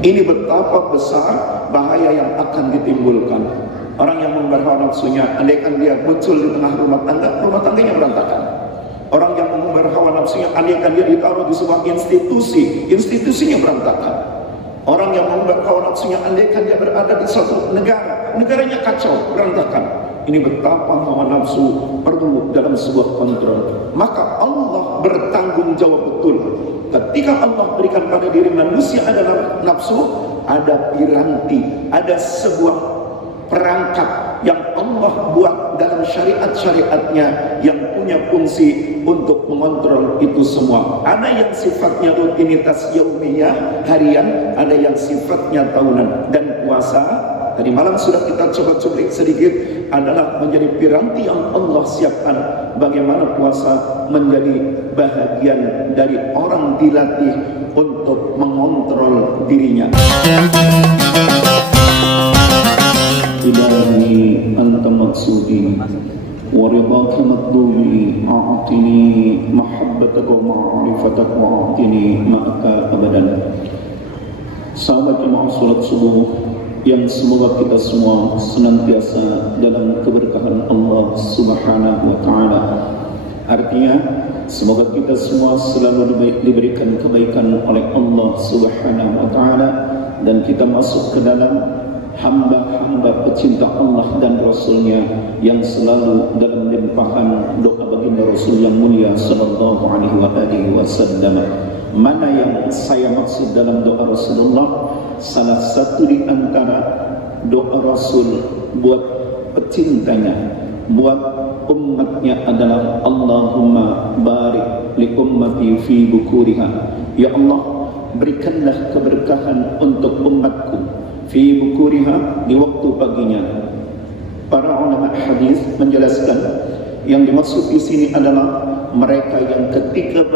Ini betapa besar bahaya yang akan ditimbulkan. Orang yang mengumbar hawa nafsunya, andaikan dia muncul di tengah rumah tangganya berantakan. Orang yang mengumbar hawa nafsunya, andaikan dia ditaruh di sebuah institusi, institusinya berantakan. Orang yang mengumbar hawa nafsunya, andaikan dia berada di suatu negara, negaranya kacau, berantakan. Ini betapa hawa nafsu perlu dalam sebuah kontrol. Maka Allah bertanggung jawab betul. Ketika Allah berikan pada diri manusia adalah nafsu, ada piranti, ada sebuah perangkat yang Allah buat dalam syariat-syariatnya yang punya fungsi untuk mengontrol itu semua. Ada yang sifatnya rutinitas yaumiyah, harian, ada yang sifatnya tahunan. Dan puasa, tadi malam sudah kita coba cuplik sedikit, adalah menjadi piranti yang Allah siapkan. Bagaimana puasa menjadi bahagian dari orang dilatih untuk mengontrol dirinya. Ilahi anta maksudi wa ridhaka matlubi, a'tini mahabbataka wa ma'rifataka wa a'tini ma'aka abadan. Sahabat jemaah salat subuh yang semoga kita semua senantiasa dalam keberkahan Allah Subhanahu wa taala. Artinya semoga kita semua selalu diberikan kebaikan oleh Allah Subhanahu wa taala dan kita masuk ke dalam hamba-hamba pecinta Allah dan Rasulnya yang selalu dalam limpahan doa baginda Rasul yang mulia sallallahu alaihi wasallam. Mana yang saya maksud dalam doa Rasulullah? Salah satu di antara doa Rasul buat pecintanya, buat umatnya adalah Allahumma barik li ummati fi bukuriha. Ya Allah, berikanlah keberkahan untuk umatku fi bukuriha, di waktu paginya. Para ulama hadis menjelaskan yang dimaksud di sini adalah mereka yang ketika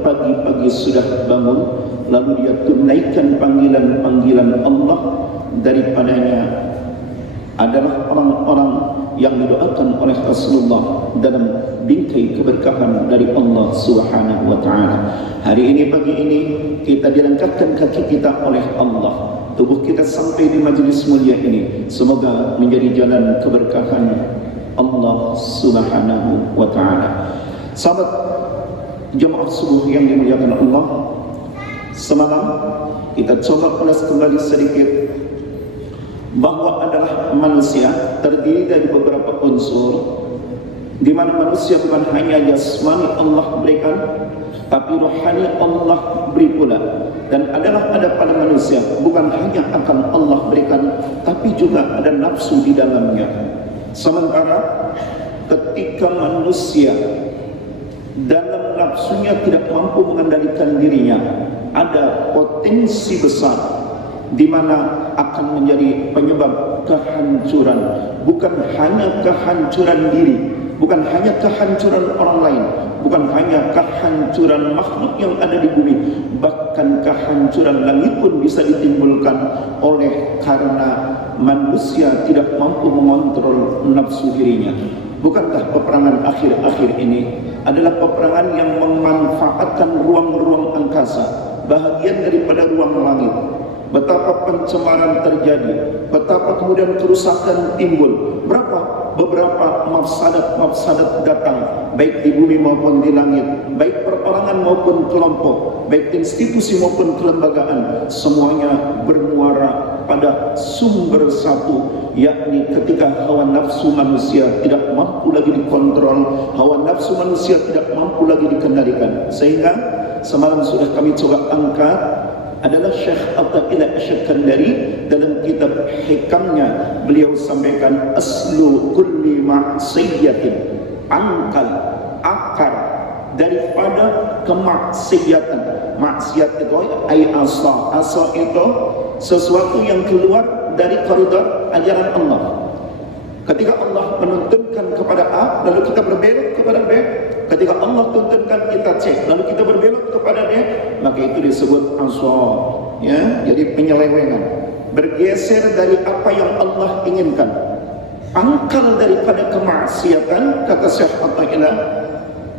pagi-pagi sudah bangun, lalu dia tunaikan panggilan-panggilan Allah daripadanya, adalah orang-orang yang didoakan oleh Rasulullah dalam bingkai keberkahan dari Allah Subhanahu wa taala. Hari ini, pagi ini, kita dilangkahkan kaki kita oleh Allah. Tubuh kita sampai di majelis mulia ini, semoga menjadi jalan keberkahan Allah Subhanahu wa taala. Sahabat jemaah subuh yang dimuliakan Allah, semalam kita coba ulas kembali sedikit bahwa adalah manusia terdiri dari beberapa unsur, di mana manusia bukan hanya jasmani Allah berikan, tapi rohani Allah beri pula. Dan adalah ada pada manusia bukan hanya akan Allah berikan, tapi juga ada nafsu di dalamnya. Sementara ketika manusia dalam nafsunya tidak mampu mengendalikan dirinya, ada potensi besar di mana akan menjadi penyebab kehancuran. Bukan hanya kehancuran diri, bukan hanya kehancuran orang lain, bukan hanya kehancuran makhluk yang ada di bumi, bahkan kehancuran langit pun bisa ditimbulkan oleh karena manusia tidak mampu mengontrol nafsu dirinya. Bukankah peperangan akhir-akhir ini adalah peperangan yang memanfaatkan ruang-ruang angkasa, bahagian daripada ruang langit? Betapa pencemaran terjadi, betapa kemudian kerusakan timbul. Beberapa mafsadat datang, baik di bumi maupun di langit, baik perorangan maupun kelompok, baik institusi maupun kelembagaan, semuanya bermuara pada sumber satu, yakni ketika hawa nafsu manusia tidak mampu lagi dikontrol, hawa nafsu manusia tidak mampu lagi dikendalikan. Sehingga semalam sudah kami coba angkat adalah Syekh Atta-Ila Asyakandari dalam kitab hikamnya, beliau sampaikan aslu kulli ma'siyatin, akar daripada kemaksiatan. Maksiat itu ay asa itu sesuatu yang keluar dari koridor ajaran Allah. Ketika Allah menuntunkan kepada A, lalu kita berbelok kepada B. Ketika Allah tuntunkan kita C, lalu kita berbelok kepada D, maka itu disebut asal, ya, jadi penyelewengan, bergeser dari apa yang Allah inginkan. Pangkal daripada kemaksiatan, kata Syekh Atta-Ila,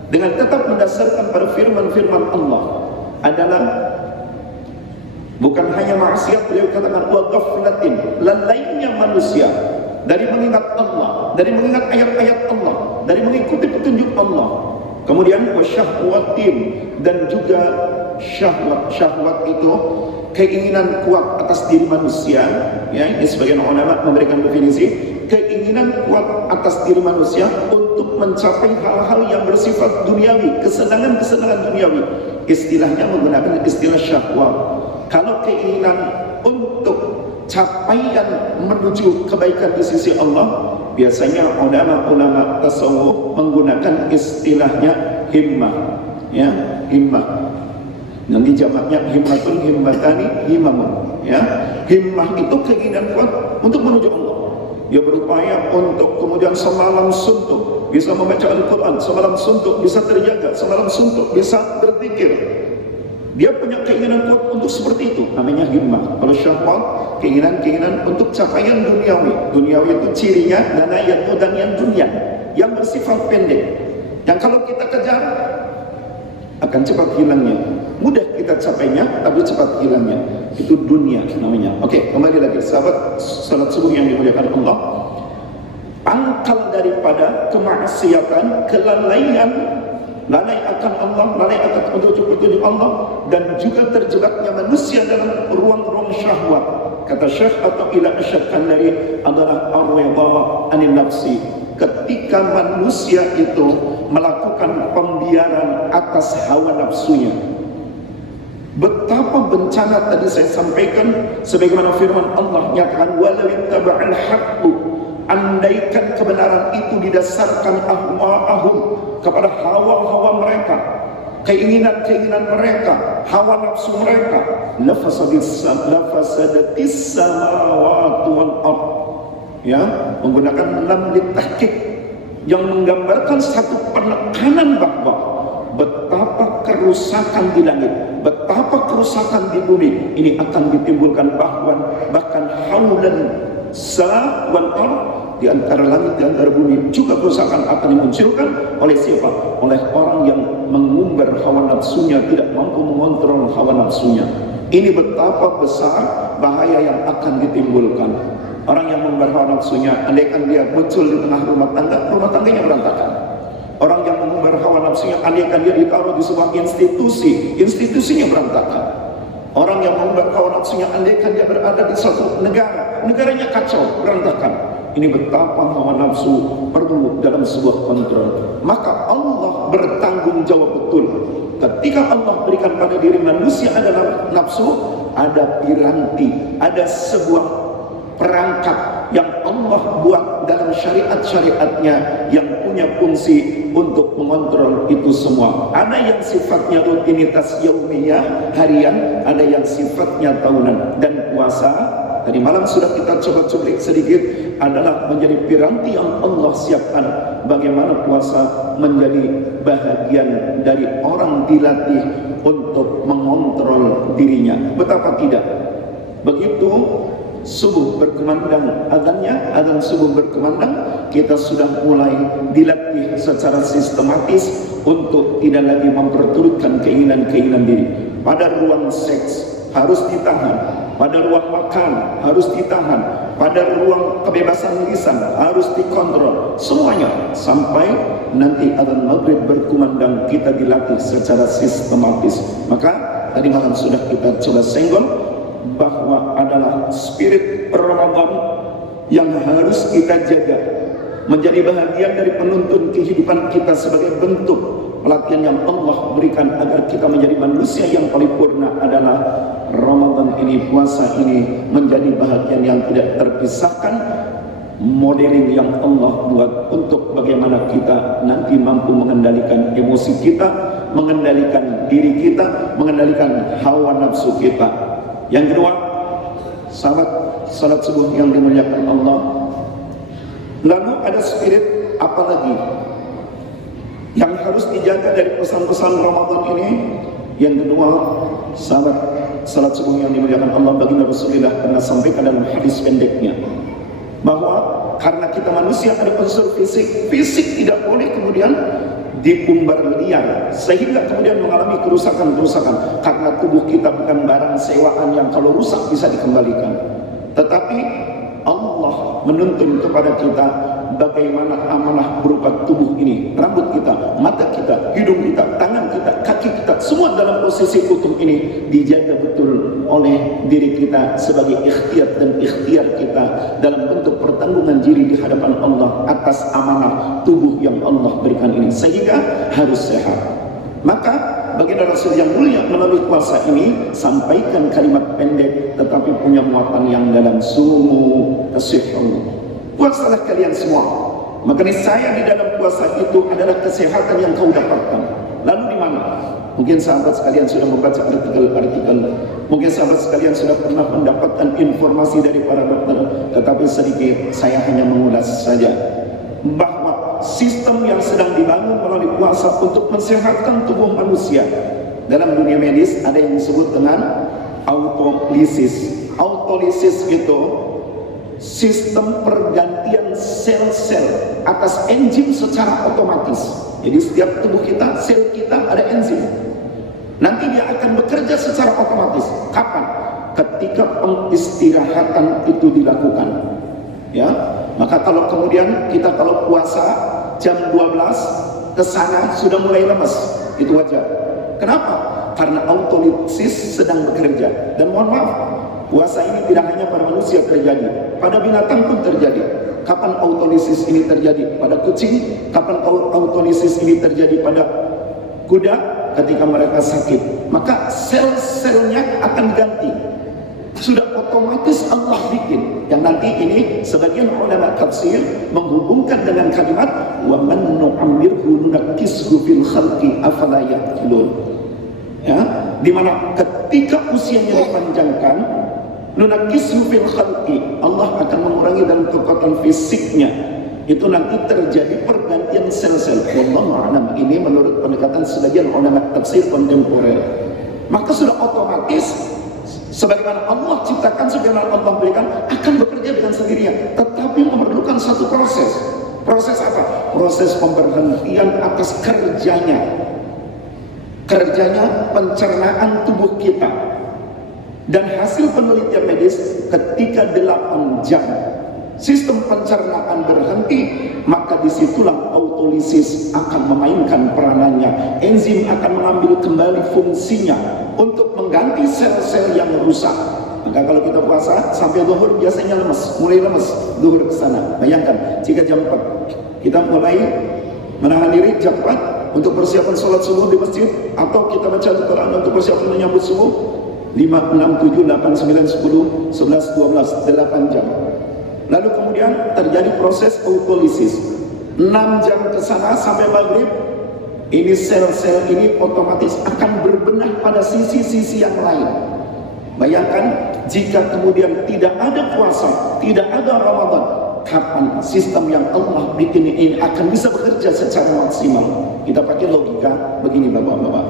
dengan tetap mendasarkan pada firman-firman Allah, adalah Bukan hanya maksiat, beliau katakan wa ghaflatin, lalainya manusia dari mengingat Allah, dari mengingat ayat-ayat Allah, dari mengikuti petunjuk Allah. Kemudian wasyahwatin, dan juga syahwat itu keinginan kuat atas diri manusia, ya, ini sebagian ulama memberikan definisi keinginan kuat atas diri manusia untuk mencapai hal-hal yang bersifat duniawi, kesenangan-kesenangan duniawi. Istilahnya menggunakan istilah syahwat. Kalau keinginan untuk capaian menuju kebaikan di sisi Allah, biasanya ulama-ulama tasawuf menggunakan istilahnya himmah, ya, himmah. Nanti jamaknya himmatun, himmatani, himamun, ya. Himmah itu keinginan kuat untuk menuju Allah. Dia berupaya untuk kemudian semalam suntuk bisa membaca Al-Quran, semalam suntuk bisa terjaga, semalam suntuk bisa berzikir. Dia punya keinginan kuat untuk seperti itu, namanya himmah. Kalau syahwat, keinginan-keinginan untuk capaian duniawi. Duniawi itu cirinya dan yang dunia, yang bersifat pendek, yang kalau kita kejar akan cepat hilangnya. Mudah kita capainya, tapi cepat hilangnya. Itu dunia namanya. Oke, kembali lagi sahabat salat subuh yang dimuliakan Allah. Pangkal daripada kemaksiatan, kelalaian, lalai akan Allah, lalai akan petunjuk Allah, dan juga terjebaknya manusia dalam ruang-ruang syahwat. Kata Syekh atau ila asyakkanari adalah ar-ridha anil nafsi. Ketika manusia itu melakukan pembiaran atas hawa nafsunya. Betapa bencana tadi saya sampaikan, sebagaimana firman Allah nyatakan walau ittaba'al haqqu, andaikan kebenaran itu didasarkan ahwa'ahum, kepada hawa-hawa mereka, keinginan-keinginan mereka, hawa nafsu mereka, lafasadatis samawati wal ard, ya, menggunakan lam litahqiq yang menggambarkan satu penekanan bahwa betapa kerusakan di langit, betapa kerusakan di bumi ini akan ditimbulkan, bahkan haulan sa wal ard, di antara langit, di antara bumi juga kerusakan akan dimunculkan oleh siapa? Oleh orang yang mengumbar hawa nafsunya, tidak mampu mengontrol hawa nafsunya. Ini betapa besar bahaya yang akan ditimbulkan. Orang yang mengumbar hawa nafsunya, andaikan dia muncul di tengah rumah tangganya berantakan. Orang yang mengumbar hawa nafsunya, andaikan dia ditaruh di sebuah institusi, institusinya berantakan. Orang yang mengumbar hawa nafsunya, andaikan dia berada di suatu negara, negaranya kacau, berantakan. Ini betapa hawa nafsu perlu dalam sebuah kontrol. Maka Allah bertanggung jawab betul. Ketika Allah berikan pada diri manusia adalah nafsu, ada piranti, ada sebuah perangkat yang Allah buat dalam syariat-syariatnya yang punya fungsi untuk mengontrol itu semua. Ada yang sifatnya rutinitas yaumiyah, harian, ada yang sifatnya tahunan. Dan puasa, tadi malam sudah kita coba cuplik sedikit, adalah menjadi piranti yang Allah siapkan. Bagaimana puasa menjadi bahagian dari orang dilatih untuk mengontrol dirinya. Betapa tidak. Begitu subuh berkumandang azan subuh berkumandang, kita sudah mulai dilatih secara sistematis untuk tidak lagi memperturutkan keinginan-keinginan diri. Pada ruang seks harus ditahan, pada ruang makan harus ditahan, pada ruang kebebasan lisan harus dikontrol, semuanya sampai nanti azan maghrib berkumandang kita dilatih secara sistematis. Maka tadi malam sudah kita coba senggol bahwa adalah spirit Ramadan yang harus kita jaga, menjadi bahagian dari penuntun kehidupan kita sebagai bentuk pelatihan yang Allah berikan agar kita menjadi manusia yang paripurna. Adalah Ramadan ini, puasa ini menjadi bahagian yang tidak terpisahkan, modeling yang Allah buat untuk bagaimana kita nanti mampu mengendalikan emosi kita, mengendalikan diri kita, mengendalikan hawa nafsu kita. Yang kedua, sahabat salat subuh yang dimuliakan Allah, lalu ada spirit apa lagi yang harus dijaga dari pesan-pesan Ramadan ini? Yang kedua, sahabat salat subuh yang dimuliakan Allah, baginda Rasulullah pernah sampaikan dalam hadis pendeknya bahwa karena kita manusia ada unsur fisik tidak boleh kemudian diumbar liar sehingga kemudian mengalami kerusakan-kerusakan, karena tubuh kita bukan barang sewaan yang kalau rusak bisa dikembalikan. Tetapi Allah menuntun kepada kita bagaimana amanah berupa tubuh ini, rambut kita, mata kita, hidung kita, tangan kita, kaki kita, semua dalam posisi utuh ini dijaga betul oleh diri kita sebagai ikhtiar dan ikhtiar kita dalam bentuk pertanggungan diri di hadapan Allah atas amanah tubuh yang Allah berikan ini, sehingga harus sehat. Maka baginda Rasul yang mulia melalui puasa ini sampaikan kalimat pendek tetapi punya muatan yang dalam, sumu tasihhu. Puasalah kalian semua, maka niscaya di dalam puasa itu adalah kesehatan yang kau dapatkan. Lalu di mana? Mungkin sahabat sekalian sudah membaca artikel-artikel, mungkin sahabat sekalian sudah pernah mendapatkan informasi dari para dokter, tetapi sedikit saya hanya mengulas saja bahwa sistem yang sedang dibangun melalui puasa untuk mensehatkan tubuh manusia. Dalam dunia medis ada yang disebut dengan autolisis. Autolisis itu sistem pergantian sel-sel atas enzim secara otomatis. Jadi setiap tubuh kita, sel kita ada enzim. Nanti dia akan bekerja secara otomatis. Kapan? Ketika pengistirahatan itu dilakukan. Ya, maka kalau kemudian kita kalau puasa jam 12 ke sana sudah mulai lemas, itu wajar. Kenapa? Karena autolisis sedang bekerja. Dan mohon maaf, puasa ini tidak hanya pada manusia terjadi, pada binatang pun terjadi. Kapan autolisis ini terjadi? Pada kucing. Kapan autolisis ini terjadi? Pada kuda. Ketika mereka sakit, maka sel-selnya akan ganti. Sudah otomatis Allah bikin. Yang nanti ini sebagian ulama tafsir menghubungkan dengan kalimat wa man nu'ammirhu nunakkishu fil khalqi afala ya'qilun. Ya, di mana ketika usianya dipanjangkan, nunakkishu fil khalqi, Allah akan mengurangi dalam kekuatan fisiknya. Itu nanti terjadi pergantian sel-sel. Wallahu a'lam. Ini menurut pendekatan sebagian ulama tafsir kontemporer. Maka sudah otomatis sebagaimana Allah ciptakan, sebagaimana Allah berikan, akan bekerja dengan sendirinya. Tetapi memerlukan satu proses. Proses apa? Proses pemberhentian atas kerjanya pencernaan tubuh kita. Dan hasil penelitian medis, ketika 8 jam sistem pencernaan berhenti, maka disitulah autolisis akan memainkan peranannya. Enzim akan mengambil kembali fungsinya untuk mengganti sel-sel yang rusak. Maka kalau kita puasa sampai zuhur biasanya lemes, mulai lemes zuhur ke sana. Bayangkan jika jam 4 kita mulai menahan diri jam 4 untuk persiapan sholat subuh di masjid, atau kita baca Al-Quran untuk persiapan menyambut subuh, 5, 6, 7, 8, 9, 10, 11, 12, 8 jam. Lalu kemudian terjadi proses autolisis 6 jam ke sana sampai maghrib. Ini sel-sel ini otomatis akan berbenah pada sisi-sisi yang lain. Bayangkan jika kemudian tidak ada puasa, tidak ada Ramadan, kapan sistem yang Allah bikin ini akan bisa bekerja secara maksimal? Kita pakai logika begini bapak-bapak.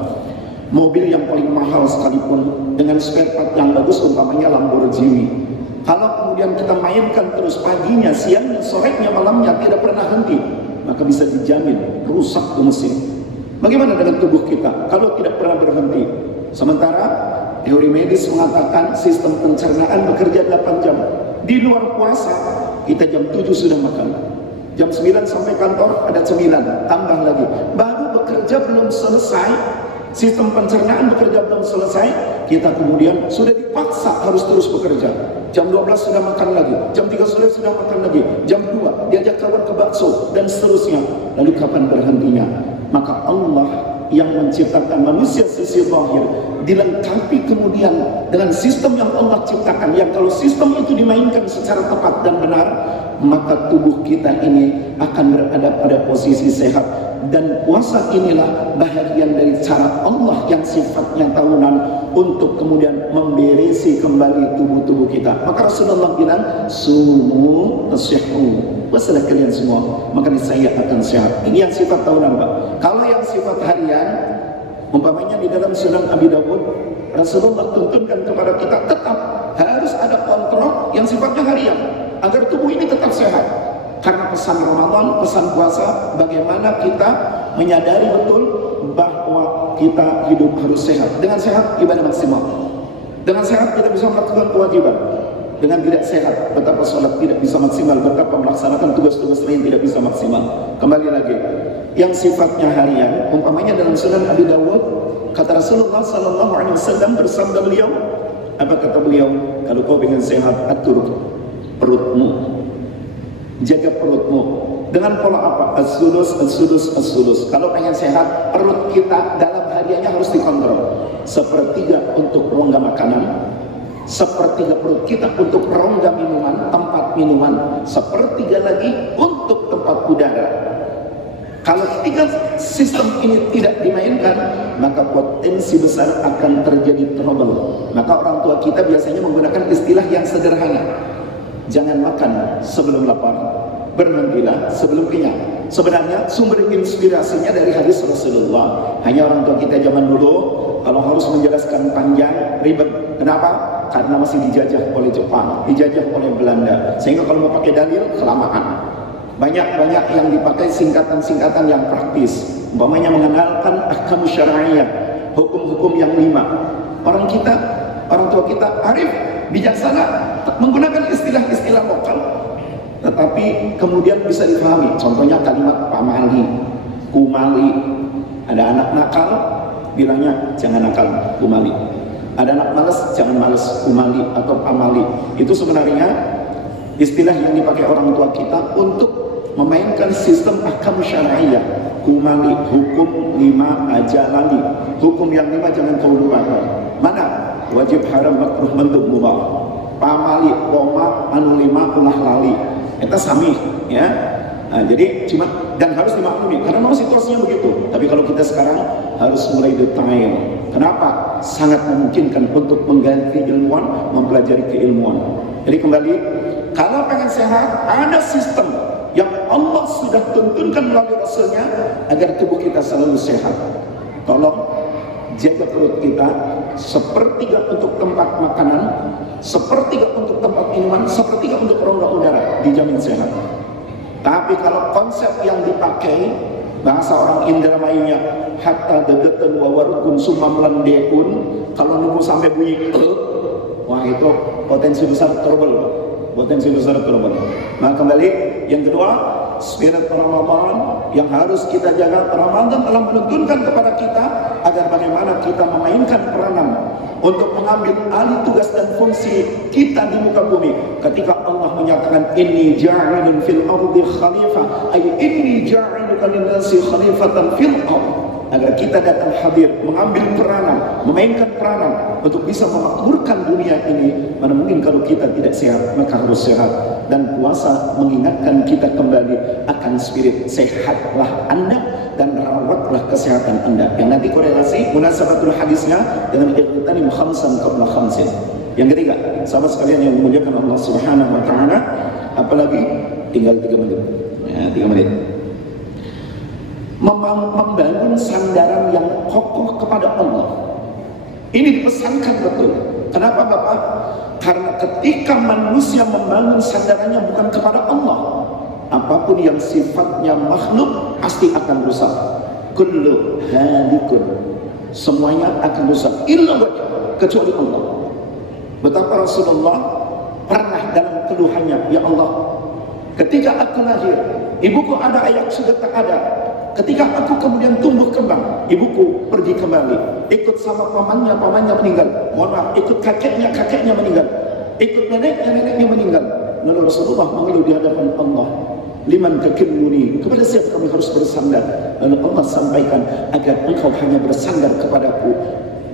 Mobil yang paling mahal sekalipun dengan spare part yang bagus, umpamanya Lamborghini, kalau kemudian kita mainkan terus paginya, siangnya, sorenya, malamnya tidak pernah henti, maka bisa dijamin rusak tuh mesin. Bagaimana dengan tubuh kita kalau tidak pernah berhenti? Sementara teori medis mengatakan sistem pencernaan bekerja 8 jam. Di luar puasa kita jam 7 sudah makan, jam 9 sampai kantor ada 9, tambah lagi. Baru bekerja belum selesai, sistem pencernaan bekerja belum selesai, kita kemudian sudah dipaksa harus terus bekerja. Jam 12 sudah makan lagi, jam 3 sore sudah makan lagi, jam 2 diajak kawan ke bakso, dan seterusnya. Lalu kapan berhentinya? Maka Allah yang menciptakan manusia sisi zahir dilengkapi kemudian dengan sistem yang Allah ciptakan, yang kalau sistem itu dimainkan secara tepat dan benar, maka tubuh kita ini akan berada pada posisi sehat. Dan puasa inilah bahagian dari cara Allah yang sifatnya tahunan untuk kemudian memberesi kembali tubuh-tubuh kita. Maka Rasulullah bilang, sumu tasihhu, puasalah kalian semua, maka niscaya akan sehat. Ini yang sifat tahunan, Pak. Kalau yang sifat harian, umpamanya di dalam Sunan Abi Dawud, Rasulullah tuntunkan kepada kita tetap harus ada kontrol yang sifatnya harian agar tubuh ini tetap sehat. Karena pesan Ramadan, pesan puasa, bagaimana kita menyadari betul bahwa kita hidup harus sehat. Dengan sehat ibadah maksimal. Dengan sehat kita bisa melakukan kewajiban. Dengan tidak sehat, betapa sholat tidak bisa maksimal, betapa melaksanakan tugas-tugas lain tidak bisa maksimal. Kembali lagi, yang sifatnya harian, umpamanya dalam Sunan Abi Dawud, kata Rasulullah SAW bersabda beliau, apa kata beliau? Kalau kau ingin sehat, atur perutmu, jaga perutmu. Dengan pola apa? As-sudus, as-sudus, as-sudus. Kalau pengen sehat, perut kita dalam hariannya harus dikontrol. Sepertiga untuk rongga makanan, sepertiga perut kita untuk rongga minuman, tempat minuman, sepertiga lagi untuk tempat udara. Kalau tiga sistem ini tidak dimainkan, maka potensi besar akan terjadi trouble. Maka orang tua kita biasanya menggunakan istilah yang sederhana. Jangan makan sebelum lapar, berhentilah sebelum kenyang. Sebenarnya sumber inspirasinya dari hadis Rasulullah. Hanya orang tua kita zaman dulu kalau harus menjelaskan panjang ribet. Kenapa? Karena masih dijajah oleh Jepang, dijajah oleh Belanda. Sehingga kalau mau pakai dalil kelamaan. Banyak-banyak yang dipakai singkatan-singkatan yang praktis. Umpamanya mengenalkan ahkam syar'iyyah, hukum-hukum yang 5. Orang tua kita arif, bijaksana, menggunakan istilah-istilah lokal, tetapi kemudian bisa dipahami. Contohnya kalimat pamali, kumali. Ada anak nakal, bilangnya jangan nakal, kumali. Ada anak malas, jangan malas, kumali atau pamali. Itu sebenarnya istilah yang dipakai orang tua kita untuk memainkan sistem ahkam syar'iyyah. Kumali, hukum 5 ajalani. Hukum yang 5 jangan kau lupakan. Mana? Wajib, haram, makruh, mandub, mubah. Pamali, roma, anu 5 ulah lali. Kita sami, ya. Nah, jadi cuma dan harus dimaklumi karena memang situasinya begitu. Tapi kalau kita sekarang harus mulai detail. Kenapa? Sangat memungkinkan untuk mengganti ilmuwan, mempelajari keilmuan. Jadi kembali, kalau pengen sehat, ada sistem yang Allah sudah tuntunkan melalui Rasulnya agar tubuh kita selalu sehat. Tolong jaga perut kita, sepertiga untuk tempat makanan, sepertiga untuk tempat minuman, sepertiga untuk rongga udara, dijamin sehat. Tapi kalau konsep yang dipakai bahasa orang Indramayunya hatta dedeten wawarukun sumam landeun, kalau nunggu sampai bunyi wah itu potensi besar trouble. Nah kembali yang kedua, spirit Ramadan yang harus kita jaga. Ramadan telah menuntunkan kepada kita agar bagaimana kita memainkan peranan untuk mengambil alih tugas dan fungsi kita di muka bumi. Ketika Allah menyatakan inni ja'ilun fil ardi khalifah, ay inni ja'iluka lin-nasi khalifatan fil ardi, agar kita datang hadir, mengambil peranan, memainkan peranan untuk bisa memakmurkan dunia ini. Mana mungkin kalau kita tidak sehat, maka harus sehat. Dan puasa mengingatkan kita kembali akan spirit sehatlah Anda dan rawatlah kesehatan Anda. Yang nanti korelasi munasabatul hadisnya dengan iqtanim khamsan qabla khamsin. Yang ketiga, sahabat sekalian yang dimuliakan Allah Subhanahu wa taala, apalagi tinggal 3 menit. Ya, 3 menit. Membangun sandaran yang kokoh kepada Allah. Ini dipesankan betul. Kenapa Bapak? Karena ketika manusia membangun sandarannya bukan kepada Allah, apapun yang sifatnya makhluk pasti akan rusak. Kullu halikun, semuanya akan rusak illa wajah, kecuali Allah. Betapa Rasulullah pernah dalam keluhannya, ya Allah, ketika aku lahir, ibuku ada, ayah sudah tak ada. Ketika aku kemudian tumbuh kembang, ibuku pergi kembali, ikut sama pamannya meninggal. Mohon maaf, ikut kakeknya meninggal, ikut neneknya meninggal. Lalu Rasulullah mengeluh di hadapan Allah, liman takiluni, kepada siapa kami harus bersandar? Lalu Allah sampaikan, agar engkau hanya bersandar kepadaku.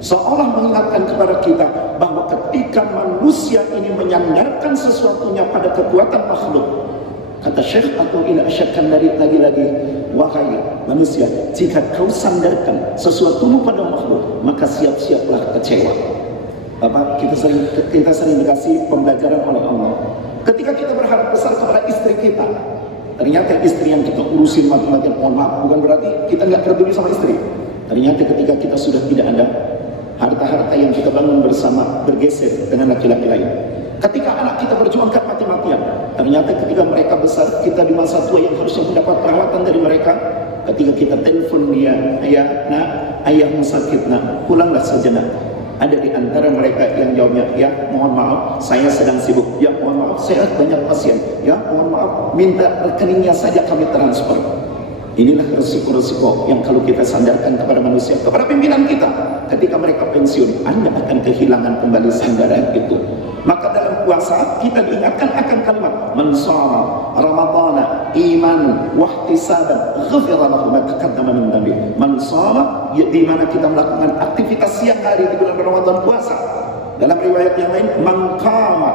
Seolah mengingatkan kepada kita bahwa ketika manusia ini menyandarkan sesuatunya pada kekuatan makhluk, kata Syekh atau ila asyakkan dari lagi-lagi, wahai manusia, jika kau sandarkan sesuatumu pada makhluk, maka siap-siaplah kecewa. Bapak, kita sering dikasih pembelajaran oleh Allah. Ketika kita berharap besar kepada istri kita, ternyata istri yang kita urusin mati-matian, mohon maaf, bukan berarti kita nggak peduli sama istri. Ternyata ketika kita sudah tidak ada, harta-harta yang kita bangun bersama bergeser dengan laki-laki lain. Ketika anak kita berjuangkan mati-matian, ternyata ketika mereka besar, kita di masa tua yang harusnya mendapat perawatan dari mereka, ketika kita telepon dia, ayah nak, ayahmu sakit nak, pulanglah sejenak. Ada di antara mereka yang jawabnya, ya mohon maaf saya sedang sibuk, ya mohon maaf saya banyak pasien, ya mohon maaf minta rekeningnya saja kami transfer. Inilah resiko-resiko yang kalau kita sandarkan kepada manusia, kepada pimpinan kita, ketika mereka pensiun, Anda akan kehilangan kembali sandaran itu. Maka dalam puasa kita diingatkan akan kalimat man shama ramadhana iman wa ihtisaban ghufira lahu ma taqaddama min dhanbi. Man shama, di mana kita melakukan aktivitas siang hari di bulan Ramadan puasa. Dalam riwayat yang lain man qama,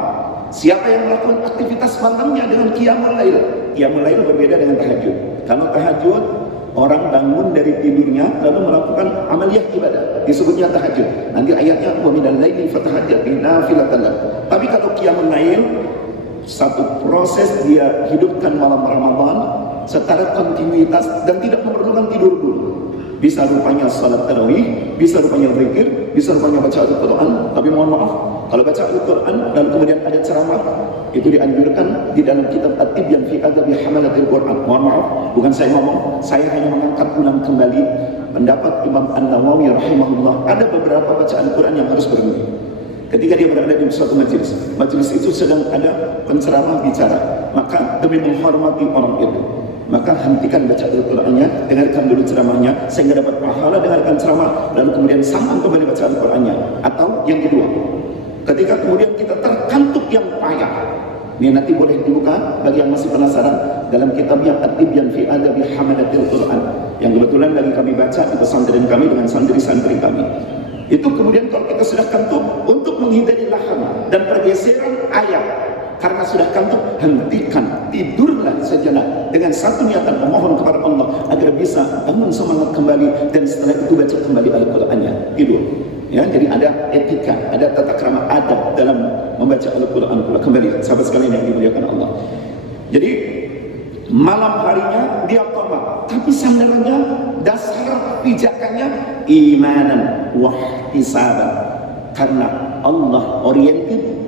siapa yang melakukan aktivitas malamnya dengan qiyamul lail. Qiyamul lail berbeda dengan tahajud. Kalau tahajud, orang bangun dari tidurnya lalu melakukan amaliyah ibadah, disebutnya tahajud. Nanti ayatnya wa minal laili fatahajjad bihi nafilatan lak. Tapi kalau qiyamul lail, satu proses dia hidupkan malam Ramadan secara kontinuitas dan tidak memerlukan tidur dulu. Bisa rupanya salat tarawih, bisa rupanya zikir, bisa rupanya baca Al-Quran. Tapi mohon maaf, kalau baca Al-Quran dan kemudian ada ceramah, itu dianjurkan di dalam kitab At-Tibyan fi Adabi Hamalatil Quran. Mohon maaf, bukan saya ngomong, saya hanya mengangkat ulang kembali pendapat Imam An-Nawawi rahimahullah. Ada beberapa bacaan Quran yang harus berhenti. Ketika dia berada di suatu majelis itu sedang ada penceramah bicara, maka demi menghormati orang itu, maka hentikan baca Al-Qurannya, dengarkan dulu ceramahnya, sehingga dapat pahala dengarkan ceramah, lalu kemudian sambung kembali baca Al-Qurannya. Atau yang kedua, ketika kemudian kita terkantuk yang payah, ini nanti boleh dibuka bagi yang masih penasaran dalam kitabnya At-Tibyan fi Adabi Hamalatil Quran, yang kebetulan lagi kami baca di pesantren kami dengan santri-santri kami. Itu kemudian kalau kita sudah kantuk, untuk menghindari lahar dan pergeseran ayat, karena sudah kantuk, hentikan, tidurlah sejenak dengan satu niatan memohon kepada Allah agar bisa bangun semangat kembali, dan setelah itu baca kembali Al-Qurannya, tidur. Ya, jadi ada etika, ada tata krama, adab dalam membaca Al-Quran pula. Kembali, sahabat sekalian yang dimuliakan Allah. Jadi malam harinya dia qama, tapi sandarannya, dasar pijakannya imanan wa ihtisaban, karena Allah,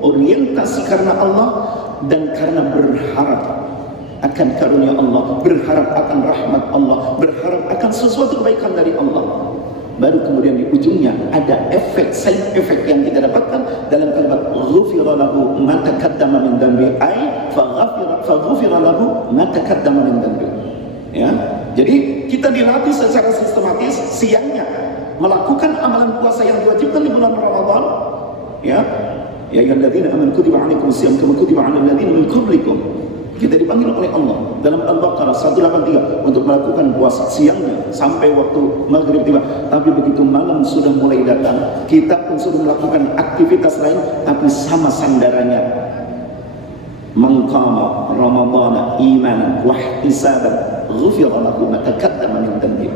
orientasi karena Allah, dan karena berharap akan karunia Allah, berharap akan rahmat Allah, berharap akan sesuatu kebaikan dari Allah. Baru kemudian di ujungnya ada efek, side effect yang kita dapatkan dalam kalimat ghufira lahu ma taqaddama min dhanbi, ay faghufira lahu ma taqaddama min dhanbi. Ya, jadi kita dilatih secara sistematis siangnya melakukan amalan puasa yang diwajibkan di bulan Ramadan. Ya, ya ayyuhalladzina amanu kutiba 'alaikumus shiyam kama kutiba 'alal ladzina min qablikum. Kita dipanggil oleh Allah dalam Al-Baqarah 183 untuk melakukan puasa siangnya sampai waktu maghrib tiba. Tapi begitu malam sudah mulai datang, kita pun sudah melakukan aktivitas lain, tapi sama sandarannya. Man qama ramadhana imanan wa ihtisaban ghufira lahu ma taqaddama min dhanbi.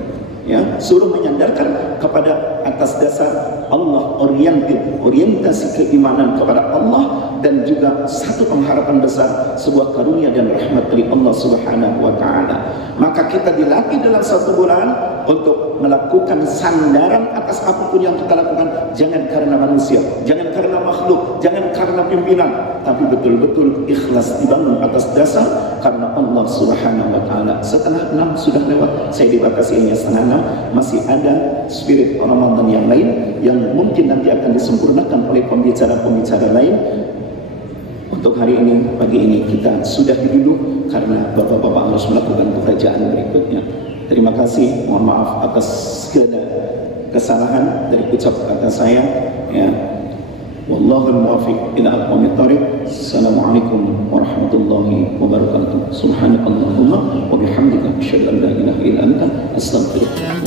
Ya, suruh menyandarkan kepada atas dasar Allah, orientasi keimanan kepada Allah, dan juga satu pengharapan besar, sebuah karunia dan rahmat dari Allah Subhanahu wa taala. Maka kita dilatih dalam satu bulan untuk melakukan sandaran atas apapun yang kita lakukan, jangan karena manusia, jangan karena makhluk, jangan karena pimpinan, tapi betul-betul ikhlas dibangun atas dasar karena Allah Subhanahu wa taala. Setengah 6 sudah lewat, saya dibatasi hanya setengah 6. Masih ada spirit Ramadan yang lain yang mungkin nanti akan disempurnakan oleh pembicara-pembicara lain. Untuk hari ini, pagi ini kita sudah dulu karena bapak-bapak harus melakukan pekerjaan berikutnya. Terima kasih, mohon maaf atas segala kesalahan dari ucap kata saya. Ya, wallahul muwaffiq ila aqwamit thoriq. Assalamualaikum warahmatullahi wabarakatuh. Subhanakallahumma wa bihamdika asyhadu an la ilaha illa anta astaghfiruka.